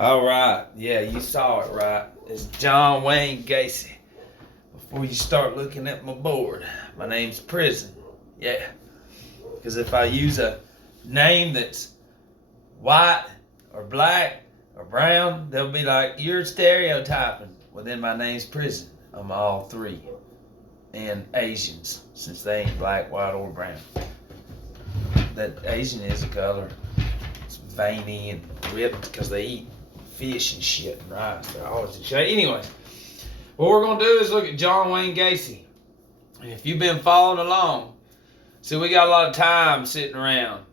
All right. Yeah, you saw it right. It's John Wayne Gacy. Before you start looking at my board, my name's Prison. Yeah. Because if I use a name that's white or black or brown, they'll be like, you're stereotyping. Well, then my name's Prison. I'm all three. And Asians, since they ain't black, white, or brown. That Asian is a color. It's veiny and ripped because they eat fish and shit and rice. They're always in shape. Anyways, what we're going to do is look at John Wayne Gacy. And if you've been following along, see, we got a lot of time sitting around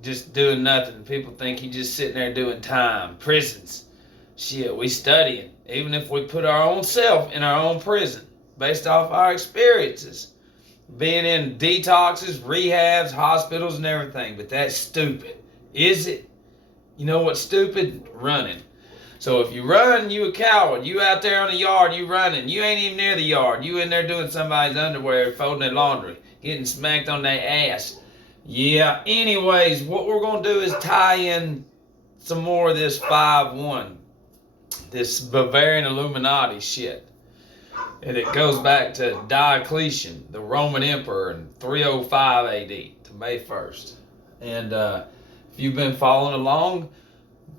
just doing nothing. People think he's just sitting there doing time. Prisons. Shit, we studying. Even if we put our own self in our own prison based off our experiences. Being in detoxes, rehabs, hospitals, and everything. But that's stupid. Is it? You know what's stupid? Running. So if you run, you a coward. You out there on the yard, you running. You ain't even near the yard. You in there doing somebody's underwear, folding their laundry, getting smacked on their ass. Yeah, anyways, what we're going to do is tie in some more of this 5-1. This Bavarian Illuminati shit. And it goes back to Diocletian, the Roman emperor, in 305 AD to May 1st. And if you've been following along,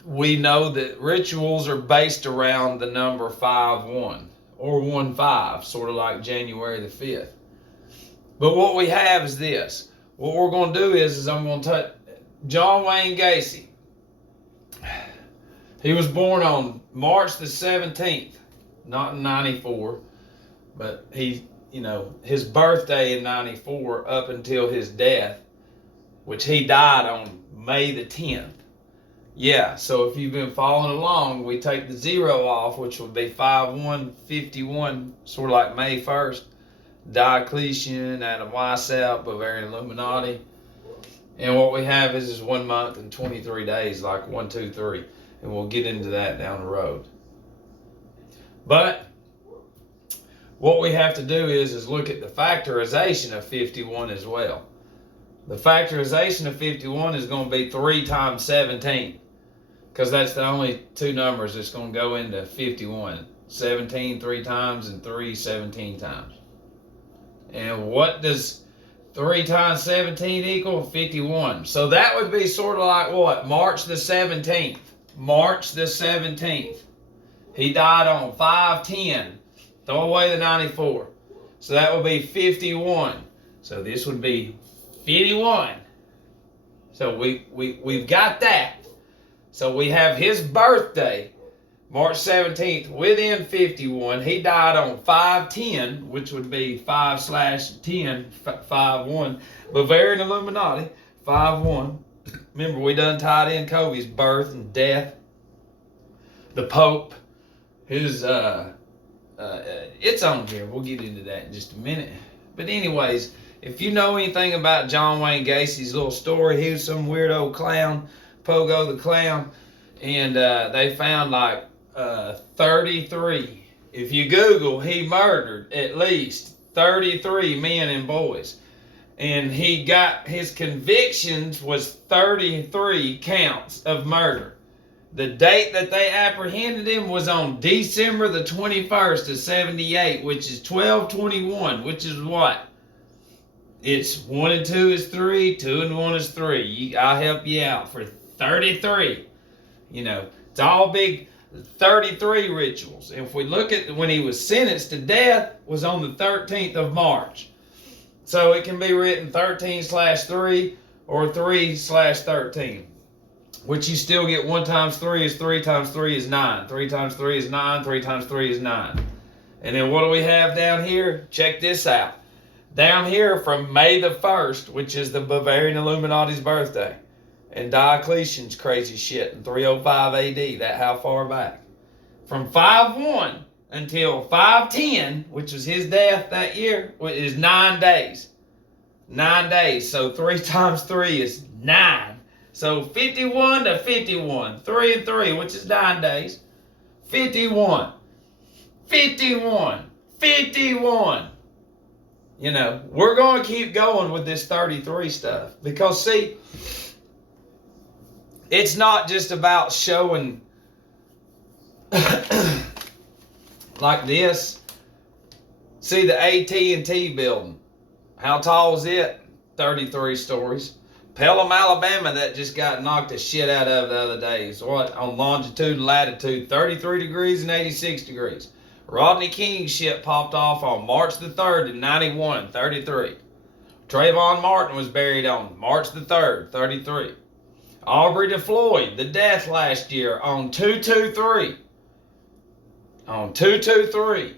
we know that rituals are based around the number 5-1 or 1-5, sort of like January the 5th. But what we have is this. What we're going to do is I'm going to touch John Wayne Gacy. He was born on March the 17th, not in 94, but his birthday in 94 up until his death, which he died on May the 10th. Yeah, so if you've been following along, we take the 0 off, which would be 5-1-51, sort of like May 1st. Diocletian, Adam Weishaupt, Bavarian Illuminati. And what we have is 1 month and 23 days, like 1, 2, 3. And we'll get into that down the road. But what we have to do is look at the factorization of 51 as well. The factorization of 51 is going to be 3 times 17. Because that's the only two numbers that's going to go into 51. 17 3 times and 3 17 times. And what does 3 times 17 equal? 51. So that would be sort of like what? March the 17th. March the 17th. He died on 5/10. Throw away the 94. So that would be 51. So this would be 51. So we've got that. So we have his birthday, March 17th, within 51. He died on 5/10, which would be 5/10, 5-1. Bavarian Illuminati, 5-1. Remember, we done tied in Kobe's birth and death. The Pope, his, it's on here. We'll get into that in just a minute. But anyways, if you know anything about John Wayne Gacy's little story, he was some weirdo clown, Pogo the Clown, and they found like 33. If you Google, he murdered at least 33 men and boys. And he got, his convictions was 33 counts of murder. The date that they apprehended him was on December the 21st of 78, which is 12/21, which is what? It's 1 and 2 is 3, 2 and 1 is 3. I'll help you out for 33. It's all big 33 rituals. If we look at when he was sentenced to death, was on the 13th of March. So it can be written 13/3 or 3/13, which you still get 1 times 3 is 3 times 3 is 9. 3 times 3 is 9. 3 times 3 is 9. And then what do we have down here? Check this out. Down here from May the 1st, which is the Bavarian Illuminati's birthday, and Diocletian's crazy shit in 305 AD, that how far back? From 5-1 until 5-10, which was his death that year, is 9 days. 9 days. So 3 times 3 is 9. So 51 to 51. 3 and 3, which is 9 days. 51. 51. 51. We're going to keep going with this 33 stuff. Because, see, it's not just about showing like this. See the AT&T building. How tall is it? 33 stories. Pelham, Alabama, that just got knocked the shit out of the other day. So what? On longitude and latitude, 33 degrees and 86 degrees. Rodney King's shit popped off on March the 3rd in 91, 33. Trayvon Martin was buried on March the 3rd, 33. Aubrey DeFloyd, the death last year on 223. On 223.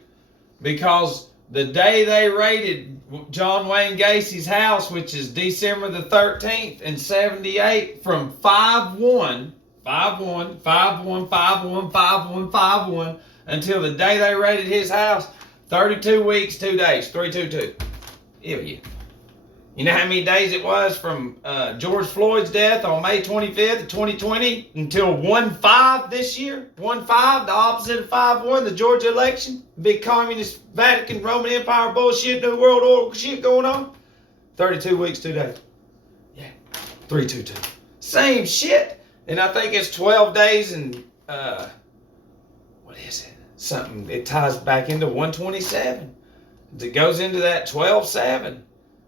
Because the day they raided John Wayne Gacy's house, which is December the 13th in 78, from 5-1, 5-1, 5-1, 5-1, 5-1, 5-1, until the day they raided his house, 32 weeks, 2 days, 322. Yeah. You know how many days it was from George Floyd's death on May 25th of 2020 until 1-5 this year? 1-5, the opposite of 5-1, the Georgia election? Big communist Vatican Roman Empire bullshit, New World Order shit going on? 32 weeks, 2 days. Yeah, 322. Same shit. And I think it's 12 days and, what is it? Something, it ties back into 127. It goes into that 12-7.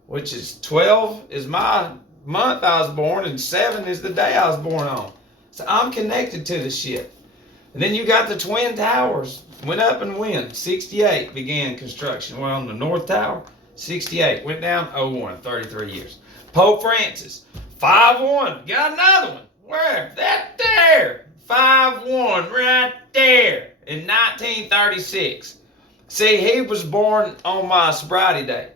Which is 12 is my month I was born, and 7 is the day I was born on. So I'm connected to the shit. And then you got the Twin Towers. Went up and went. 68 began construction. Went on the North Tower. 68. Went down 01, 33 years. Pope Francis. 5-1. Got another one. Where? That there. 5-1 right there. In 1936. See, he was born on my sobriety day.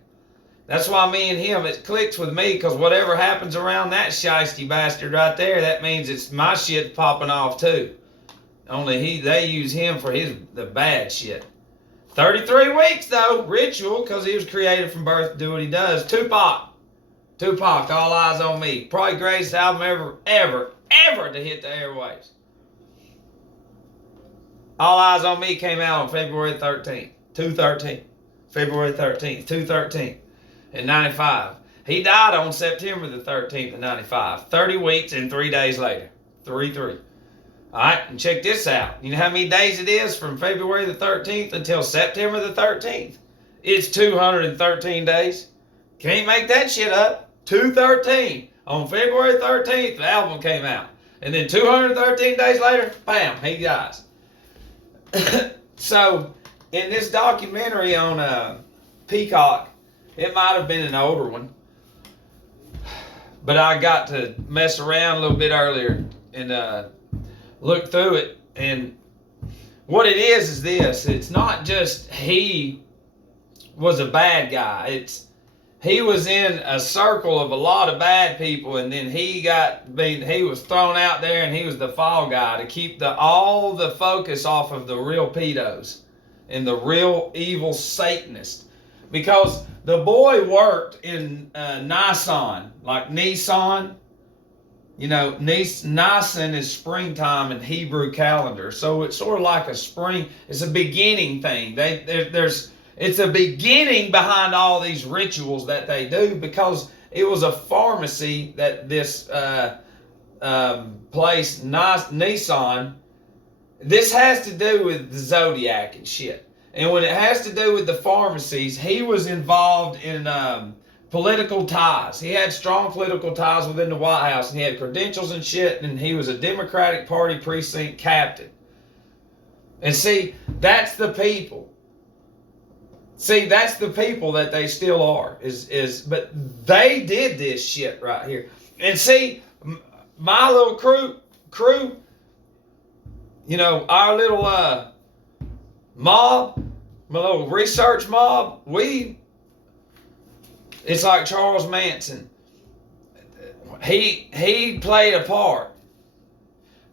That's why me and him, it clicks with me, because whatever happens around that shiesty bastard right there, that means it's my shit popping off too. Only they use him for the bad shit. 33 weeks though, ritual, because he was created from birth to do what he does. Tupac, All Eyes on Me. Probably greatest album ever to hit the airwaves. All Eyes on Me came out on February 13th, 2/13. February 13th, 2/13. In 95. He died on September the 13th of 95. 30 weeks and 3 days later. 3-3. Alright, and check this out. You know how many days it is from February the 13th until September the 13th? It's 213 days. Can't make that shit up. 213. On February 13th, the album came out. And then 213 days later, bam, he dies. So, in this documentary on Peacock, it might have been an older one, but I got to mess around a little bit earlier and look through it. And what it is this. It's not just he was a bad guy. He was in a circle of a lot of bad people, and then he was thrown out there, and he was the fall guy to keep all the focus off of the real pedos and the real evil Satanists. Because the boy worked in Nisan, like Nisan. You know, Nisan is springtime in Hebrew calendar. So it's sort of like a spring. It's a beginning thing. It's a beginning behind all these rituals that they do, because it was a pharmacy that this place, Nisan, this has to do with the zodiac and shit. And when it has to do with the pharmacies, he was involved in political ties. He had strong political ties within the White House, and he had credentials and shit, and he was a Democratic Party precinct captain. And see, that's the people. See, that's the people that they still are. But they did this shit right here. And see, my little crew, you know, our little mob, my little research mob, it's like Charles Manson. He played a part,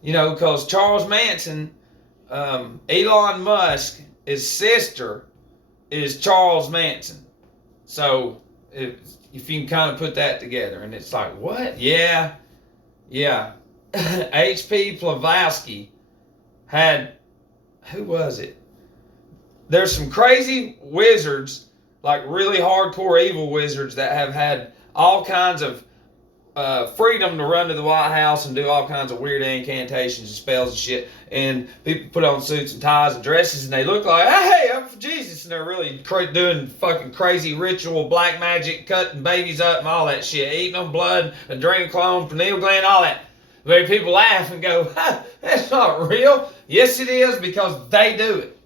you know, because Charles Manson, Elon Musk, his sister is Charles Manson. So if you can kind of put that together, and it's like, what? Yeah. H.P. Blavatsky had, who was it? There's some crazy wizards, like really hardcore evil wizards, that have had all kinds of freedom to run to the White House and do all kinds of weird incantations and spells and shit. And people put on suits and ties and dresses, and they look like, hey, I'm for Jesus. And they're really doing fucking crazy ritual, black magic, cutting babies up and all that shit, eating them blood, adrenochrome, pineal gland, all that. But people laugh and go, that's not real. Yes, it is, because they do it.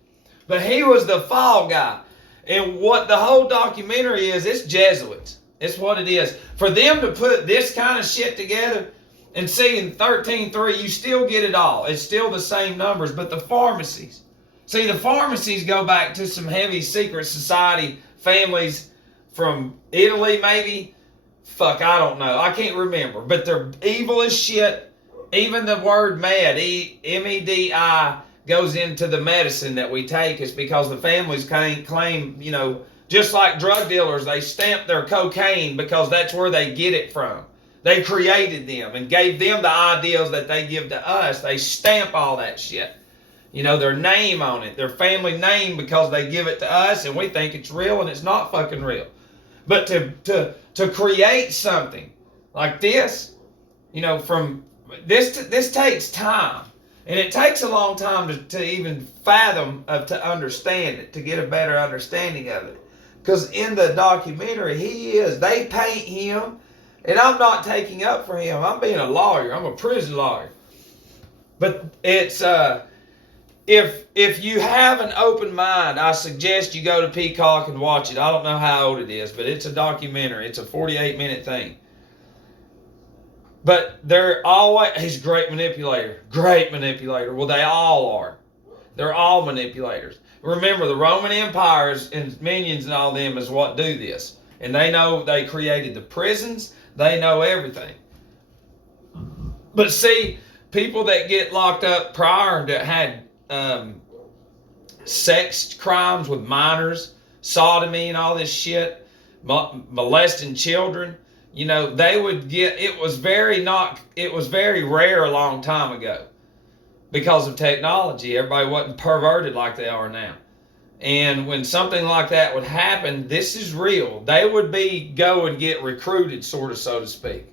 But he was the fall guy. And what the whole documentary is, it's Jesuits. It's what it is. For them to put this kind of shit together and see in 13.3, you still get it all. It's still the same numbers, but the pharmacies. See, the pharmacies go back to some heavy secret society families from Italy, maybe. Fuck, I don't know. I can't remember. But they're evil as shit. Even the word med, M-E-D-I, goes into the medicine that we take. Is because the families claim, you know, just like drug dealers, they stamp their cocaine because that's where they get it from. They created them and gave them the ideals that they give to us. They stamp all that shit. You know, their name on it, their family name, because they give it to us and we think it's real and it's not fucking real. But to create something like this, you know, from this takes time. And it takes a long time to even fathom, to understand it, to get a better understanding of it. Because in the documentary, they paint him, and I'm not taking up for him. I'm being a lawyer. I'm a prison lawyer. But it's, if you have an open mind, I suggest you go to Peacock and watch it. I don't know how old it is, but it's a documentary. It's a 48-minute thing. But he's a great manipulator. Great manipulator. Well, they all are. They're all manipulators. Remember, the Roman empires and minions and all them is what do this. And they know they created the prisons. They know everything. But see, people that get locked up prior that had sex crimes with minors, sodomy and all this shit, molesting children, you know, they would get, it was very rare a long time ago. Because of technology, everybody wasn't perverted like they are now. And when something like that would happen, this is real. They would go and get recruited, so to speak,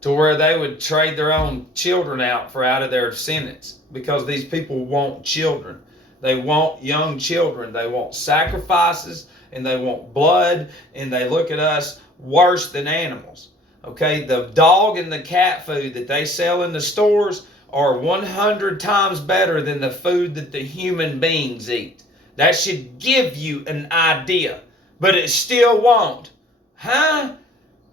to where they would trade their own children out of their sentence, because these people want children. They want young children. They want sacrifices, and they want blood, and they look at us worse than animals. Okay, the dog and the cat food that they sell in the stores are 100 times better than the food that the human beings eat. That should give you an idea, but it still won't. Huh?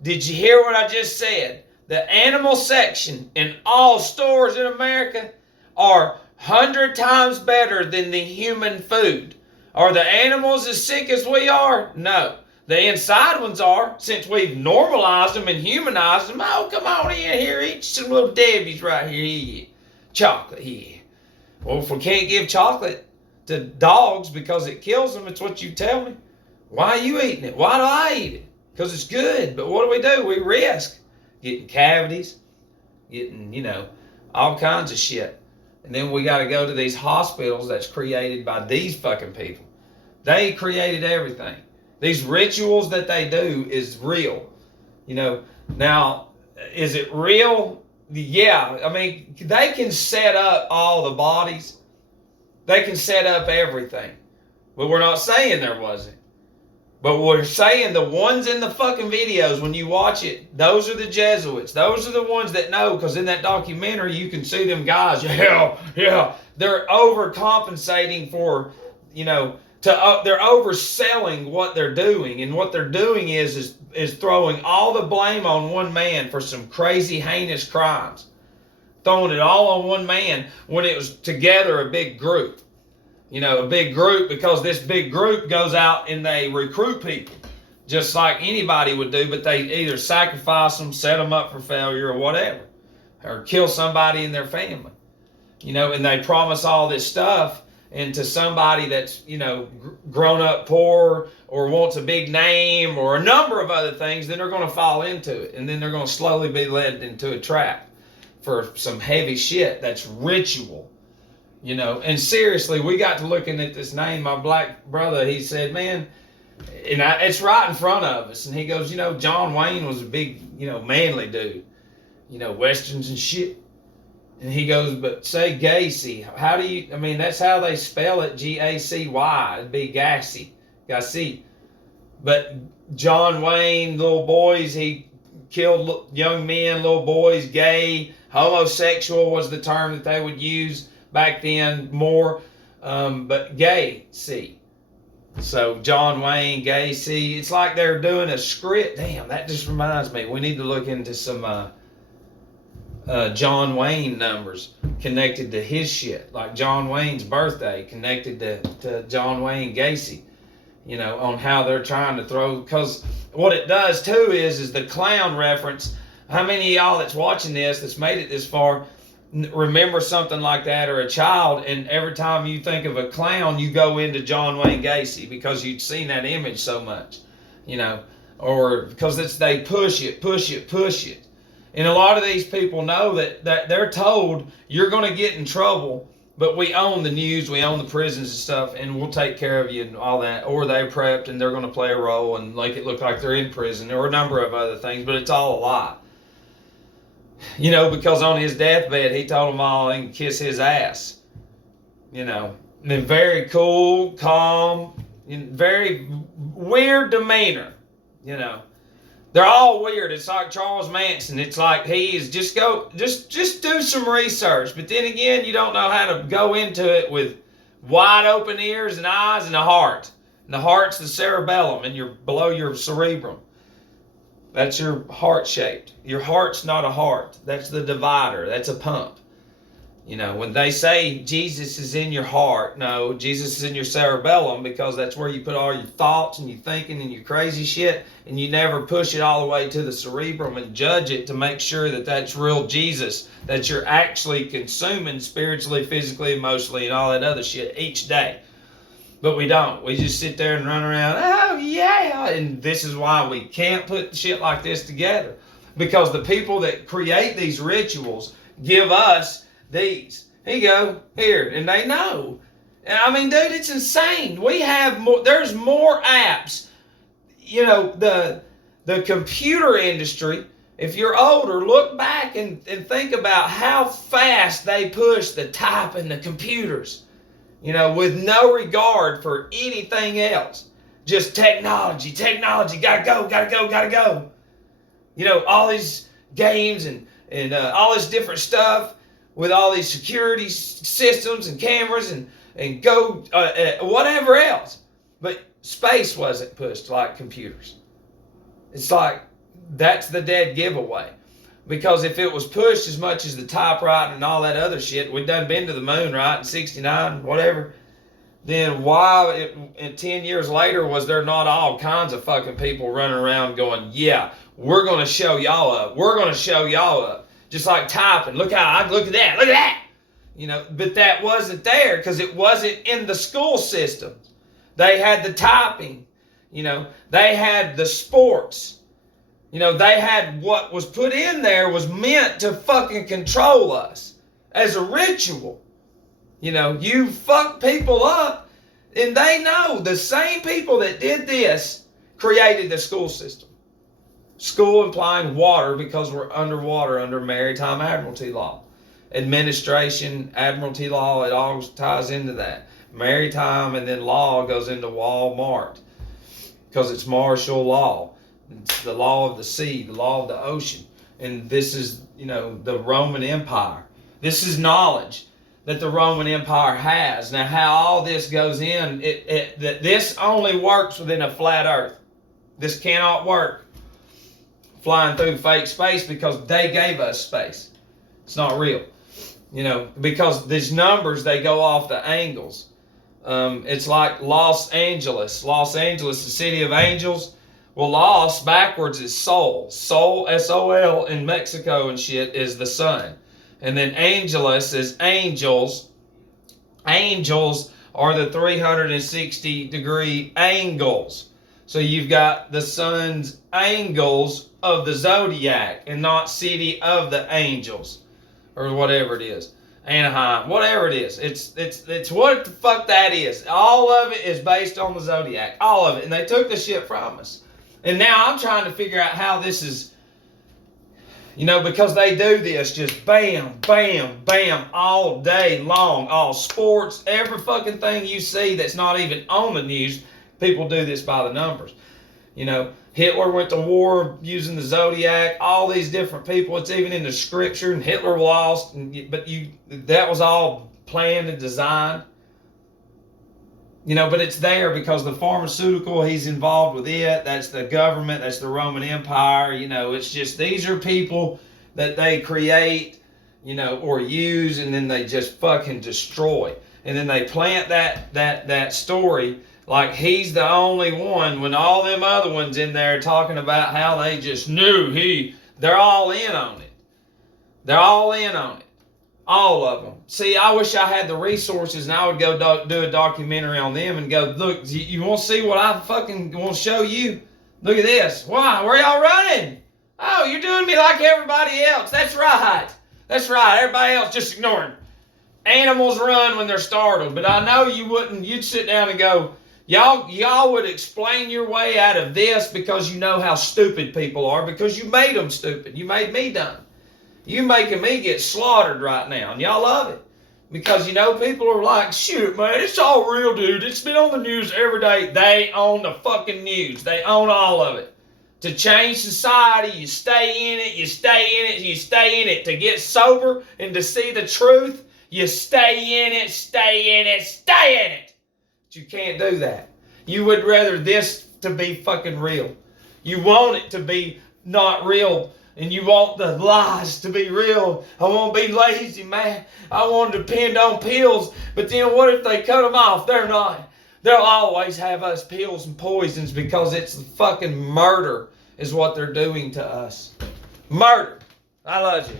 Did you hear what I just said? The animal section in all stores in America are 100 times better than the human food. Are the animals as sick as we are? No. The inside ones are, since we've normalized them and humanized them. Oh, come on in here, eat some little Debbie's right here. Yeah. Chocolate here. Well, if we can't give chocolate to dogs because it kills them, it's what you tell me. Why are you eating it? Why do I eat it? Because it's good. But what do? We risk getting cavities, getting, you know, all kinds of shit. And then we got to go to these hospitals that's created by these fucking people. They created everything. These rituals that they do is real. You know, now, is it real? Yeah. I mean, they can set up all the bodies. They can set up everything. But we're not saying there wasn't. But we're saying the ones in the fucking videos, when you watch it, those are the Jesuits. Those are the ones that know, because in that documentary, you can see them guys. Yeah. They're overcompensating for, you know, they're overselling what they're doing. And what they're doing is throwing all the blame on one man for some crazy, heinous crimes. Throwing it all on one man when it was together a big group. You know, a big group, because this big group goes out and they recruit people just like anybody would do, but they either sacrifice them, set them up for failure or whatever, or kill somebody in their family. You know, and they promise all this stuff, and to somebody that's, you know, grown up poor or wants a big name or a number of other things, then they're going to fall into it, and then they're going to slowly be led into a trap for some heavy shit that's ritual. You know, and seriously, we got to looking at this name. My black brother, he said, man, and it's right in front of us. And he goes, you know, John Wayne was a big, you know, manly dude. westerns and shit. And he goes, but say gacy. How do you, that's how they spell it, Gacy. It'd be gacy. Gacy. But John Wayne, little boys, he killed young men, little boys, gay, homosexual was the term that they would use back then more. But gacy. So John Wayne, Gacy, it's like they're doing a script. Damn, that just reminds me. We need to look into some John Wayne numbers connected to his shit. Like John Wayne's birthday connected to John Wayne Gacy. On how they're trying to throw. Because what it does too is the clown reference. How many of y'all that's watching this, that's made it this far, remember something like that, or a child, and every time you think of a clown, you go into John Wayne Gacy because you'd seen that image so much, or because they push it. And a lot of these people know that they're told you're going to get in trouble, but we own the news, we own the prisons and stuff, and we'll take care of you and all that. Or they're prepped and they're going to play a role and make it look like they're in prison, or a number of other things, but it's all a lie. Because on his deathbed, he told them all they can kiss his ass. And very cool, calm, very weird demeanor. They're all weird. It's like Charles Manson. It's like he is just do some research. But then again, you don't know how to go into it with wide open ears and eyes and a heart. And the heart's the cerebellum, and you're below your cerebrum. That's your heart shaped. Your heart's not a heart. That's the divider. That's a pump. When they say Jesus is in your heart, no, Jesus is in your cerebellum, because that's where you put all your thoughts and your thinking and your crazy shit, and you never push it all the way to the cerebrum and judge it to make sure that that's real Jesus, that you're actually consuming spiritually, physically, emotionally, and all that other shit each day. But we don't. We just sit there and run around, oh yeah, and this is why we can't put shit like this together. Because the people that create these rituals give us these. Here you go, here, and they know. Dude, it's insane. We have more, there's more apps. The computer industry, if you're older, look back and think about how fast they push the type in the computers. With no regard for anything else. Just technology, gotta go. All these games and all this different stuff with all these security systems and cameras and go whatever else. But space wasn't pushed like computers. It's like, that's the dead giveaway. Because if it was pushed as much as the typewriter and all that other shit, we'd done been to the moon, right, in 69, whatever, then why, 10 years later, was there not all kinds of fucking people running around going, yeah, we're going to show y'all up. Just like typing, look at that. But that wasn't there because it wasn't in the school system. They had the typing, they had the sports. They had what was put in there was meant to fucking control us as a ritual. You fuck people up, and they know the same people that did this created the school system. School implying water, because we're underwater under maritime admiralty law. Administration, admiralty law, it all ties into that. Maritime and then law goes into Walmart because it's martial law. It's the law of the sea, the law of the ocean. And this is, the Roman Empire. This is knowledge that the Roman Empire has. Now, how all this goes in, this only works within a flat earth. This cannot work flying through fake space because they gave us space. It's not real. Because these numbers, they go off the angles. It's like Los Angeles. Los Angeles, the city of angels. Well, Los backwards is Sol. Sol, S-O-L, in Mexico and shit is the sun. And then Angelus is angels. Angels are the 360-degree angles. So you've got the sun's angles of the zodiac and not city of the angels. Or whatever it is. Anaheim, whatever it is. It's what the fuck that is. All of it is based on the zodiac. All of it. And they took the shit from us. And now I'm trying to figure out how this is, You know, because they do this just bam, bam, bam all day long. All sports, every fucking thing you see that's not even on the news, people do this by the numbers. You know, Hitler went to war using the zodiac, all these different people. It's even in the scripture, and Hitler lost, but that was all planned and designed. You know, but it's there because the pharmaceutical, he's involved with it. That's the government. That's the Roman Empire. You know, it's just, these are people that they create, you know, or use, and then they just fucking destroy. And then they plant that story like he's the only one when all them other ones in there talking about how they just knew they're all in on it. They're all in on it. All of them. See, I wish I had the resources and I would go do a documentary on them and go, look, you want to see what I fucking want to show you? Look at this. Why? Where y'all running? Oh, you're doing me like everybody else. That's right. That's right. Everybody else just ignoring. Animals run when they're startled, but I know you wouldn't. You'd sit down and go, y'all would explain your way out of this because you know how stupid people are because you made them stupid. You made me dumb. You making me get slaughtered right now, and y'all love it. Because, you know, people are like, shoot, man, it's all real, dude. It's been on the news every day. They own the fucking news. They own all of it. To change society, you stay in it, you stay in it, you stay in it. To get sober and to see the truth, you stay in it, stay in it, stay in it. But you can't do that. You would rather this to be fucking real. You want it to be not real. And you want the lies to be real. I won't be lazy, man. I want to depend on pills. But then what if they cut them off? They're not. They'll always have us pills and poisons because it's fucking murder is what they're doing to us. Murder. I love you.